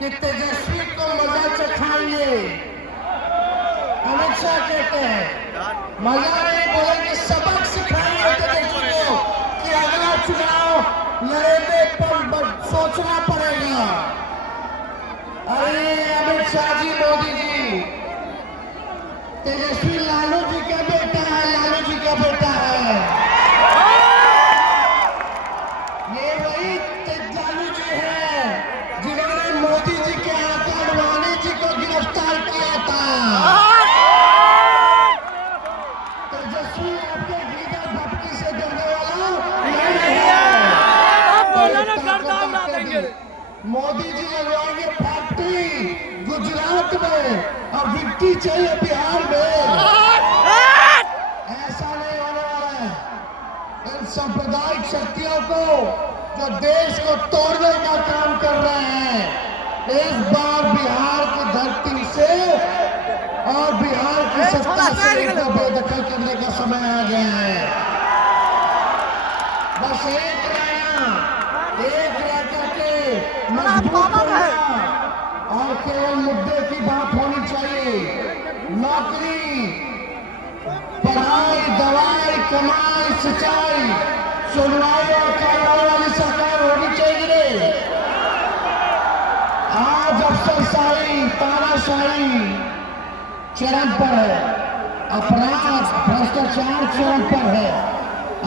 कि तेजस्वी को मजा चखाएंगे। अमित शाह कहते हैं मजा नहीं, बोलेंगे सबक सिखाएंगे तेजस्वी को कि अगला चुनाव लड़ने पर सोचना पड़ेगा। अरे अमित शाह जी, मोदी जी, तेजस्वी लालू जी का बेटा है, लालू जी का बेटा है। ये वही लालू जी है जिन्होंने मोदी जी के आका अडवाणी जी को गिरफ्तार किया था। तेजस्वी आपके गीता भक्ति से डरने वाला नहीं है। मोदी जी लगवाएंगे फैक्ट्री गुजरात में और गिट्टी चाहिए बिहार में। ऐसा नहीं होने वाला है। इन सांप्रदायिक शक्तियों को जो देश को तोड़ने का काम कर रहे हैं, इस बार बिहार की धरती से और बिहार की सत्ता से इनको बेदखल करने का समय आ गया है। बस एक रह करके मजबूत होना और केवल मुद्दे की बात होनी चाहिए। नौकरी, पढ़ाई, दवाई, कमाई, सिंचाई, सुनवाई और कार्रवाई वाली सरकार होनी चाहिए। आज अफसरशाही, तानाशाही चरम पर है, अपराध, भ्रष्टाचार चरम पर है।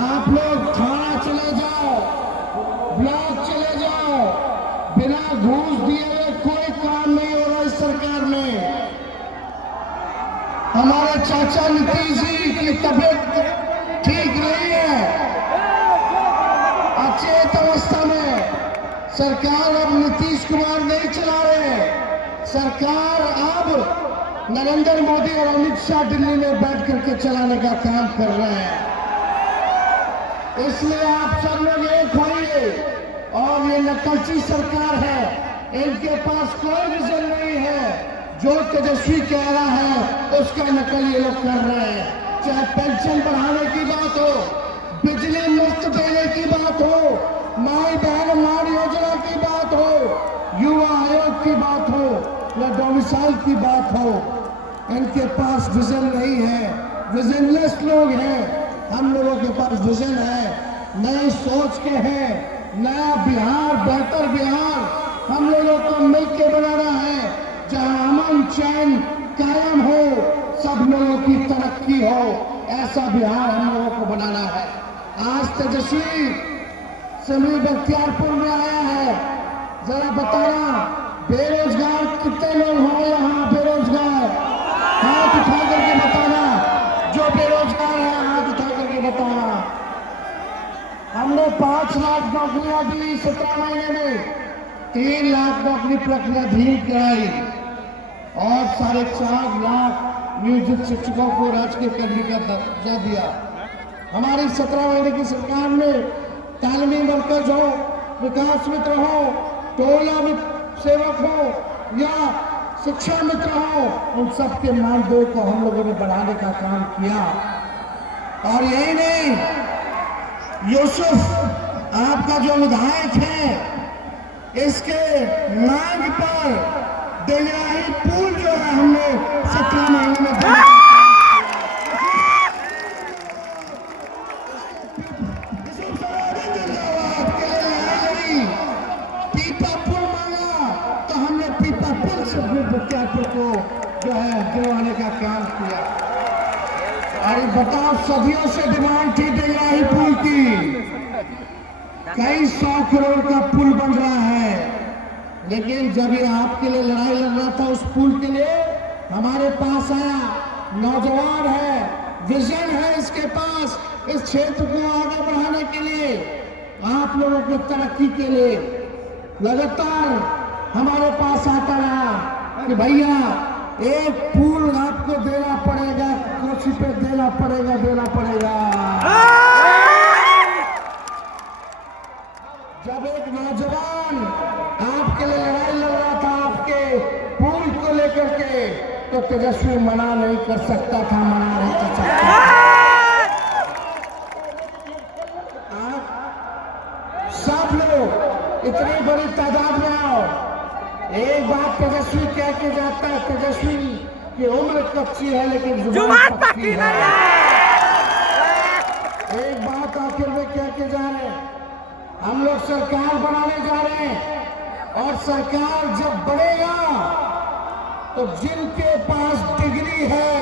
आप लोग थाना चले जाओ, ब्लॉक चले जाओ, बिना घूस दिए हुए कोई काम नहीं हो रहा इस सरकार में। हमारे चाचा नीतीश जी की तबीयत ठीक नहीं है, अचेत अवस्था में। सरकार अब नीतीश कुमार नहीं चला रहे, सरकार अब नरेंद्र मोदी और अमित शाह दिल्ली में बैठ करके चलाने का काम कर रहे हैं। इसलिए आप सब लोग एक होइए। और ये नकलची सरकार है, इनके पास कोई विजन नहीं है। जो तेजस्वी कह रहा है उसका नकल ये लोग कर रहे हैं। चाहे पेंशन बढ़ाने की बात हो, बिजली मुफ्त देने की बात हो, माई बहन मान योजना की बात हो, युवा आयोग की बात हो या डोमिसाइल की बात हो, इनके पास विजन नहीं है। विजनलेस लोग हैं। हम लोगों के पास विजन है, नई सोच के हैं। नया बिहार, बेहतर बिहार हम लोगों को मिलकर बनाना है, जहां अमन चैन कायम हो, सब लोगों की तरक्की हो। ऐसा बिहार हम लोगों को बनाना है। आज तेजस्वी सिमरी बख्तियारपुर में आया है, जरा बताना बेरोजगार कितने लोग हैं यहाँ? बेरोजगार हाथ उठा करके बताना, जो बेरोजगार है हाथ उठा करके बताना। हमने 5 लाख नौकरियां दी 17 महीने में, 3 लाख नौकरी प्रक्रियाधीन कराई और 4.5 लाख नियोजित शिक्षकों को राजकीय कर्मी का दर्जा दिया। हमारी 17 महीने की सरकार ने तालीमी मरकज हो, विकास मित्र हो, टोला सेवक हो या शिक्षा मित्र हो, उन सबके मानदेय को हम लोगों ने बढ़ाने का काम किया। और यही नहीं, यूसुफ आपका जो विधायक है, इसके मांग पर देवराही पुल जो है हमने 17 महीने में पीपा पुल मांगा तो हमने पीपा पुल से बख्तियारपुर को जो है दिलवाने का काम किया। अरे बताओ, सदियों से डिमांड थी देवराही पुल की, कई 100 करोड़ का पुल बन रहा है। लेकिन जब ये आपके लिए लड़ाई लड़ रहा था उस पुल के लिए, हमारे पास आया, नौजवान है, विजन है इसके पास, इस क्षेत्र को आगे बढ़ाने के लिए, आप लोगों की तरक्की के लिए लगातार हमारे पास आता रहा कि भैया एक पुल आपको देना पड़ेगा, कोसी पे देना पड़ेगा। जब एक नौजवान आपके लिए लड़ाई लड़ रहा था आपके पुल को लेकर के, तो तेजस्वी मना नहीं कर सकता था, मना नहीं कर सकता। आप सब लोग इतनी बड़ी तादाद में आओ, एक बात तेजस्वी कह के जाता है, तेजस्वी की उम्र कच्ची है लेकिन जुबान पक्की नहीं है। एक बात आखिर में कह के जा रहे हैं, हम लोग सरकार बनाने जा रहे हैं और सरकार जब बढ़ेगा तो जिनके पास डिग्री है,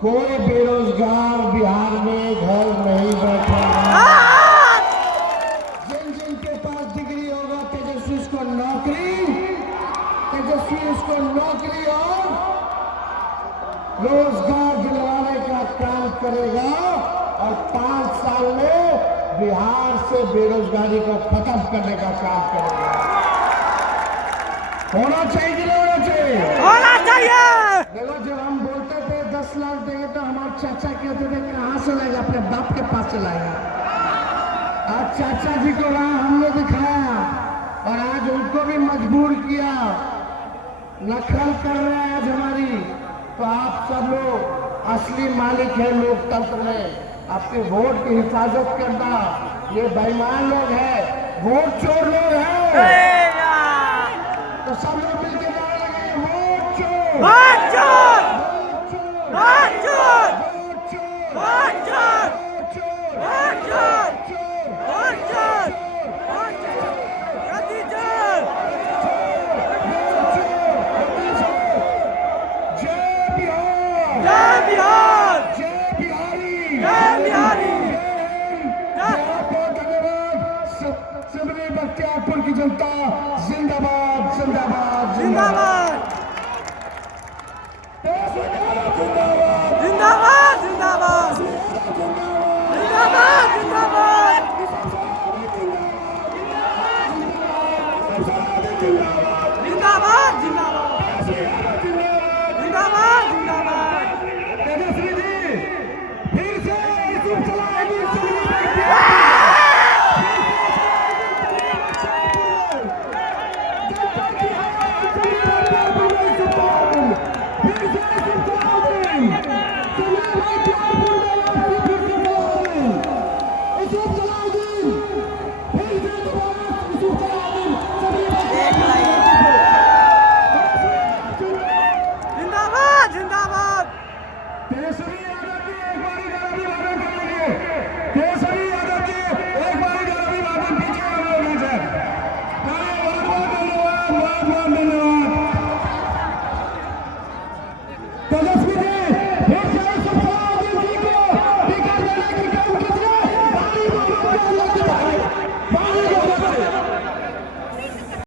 कोई बेरोजगार बिहार में घर नहीं बैठेगा। जिन जिनके पास डिग्री होगा तेजस्वी उसको नौकरी, तेजस्वी उसको नौकरी और रोजगार दिलवाने का काम करेगा और 5 साल में बिहार से बेरोजगारी को खत्म करने का काम करेगा। होना चाहिए कि नहीं होना चाहिए? होना चाहिए। देखो, जब हम बोलते थे 10 लाख देंगे तो हमारे चाचा कहते थे कहां से लाएगा, अपने बाप के पास से लाएगा। आज चाचा जी को राह हमने दिखाया और आज उनको भी मजबूर किया, नकल कर रहे हैं आज हमारी। तो आप सब लोग असली मालिक है लोकतंत्र में, आपके वोट की हिफाजत करना। ये बेईमान लोग हैं, वोट चोर लोग हैं। तो सब लोग मिलकर नारा लगाएं, वोट चोर, वोट चोर, वोट चोर, वोट चोर, वोट चोर, वोट चोर, वोट चोर, वोट चोर, वोट चोर, वोट चोर, गद्दी चोर। जय बिहार, जय बिहार, जय बिहारी, जय बिहारी। बहुत धन्यवाद। सिमरी बख्तियारपुर की जनता जिंदाबाद, जिंदाबाद, जिंदाबाद, जिंदाबाद, जिंदाबाद, जिंदाबाद, जिंदाबाद, जिंदाबाद। जिंदाबाद।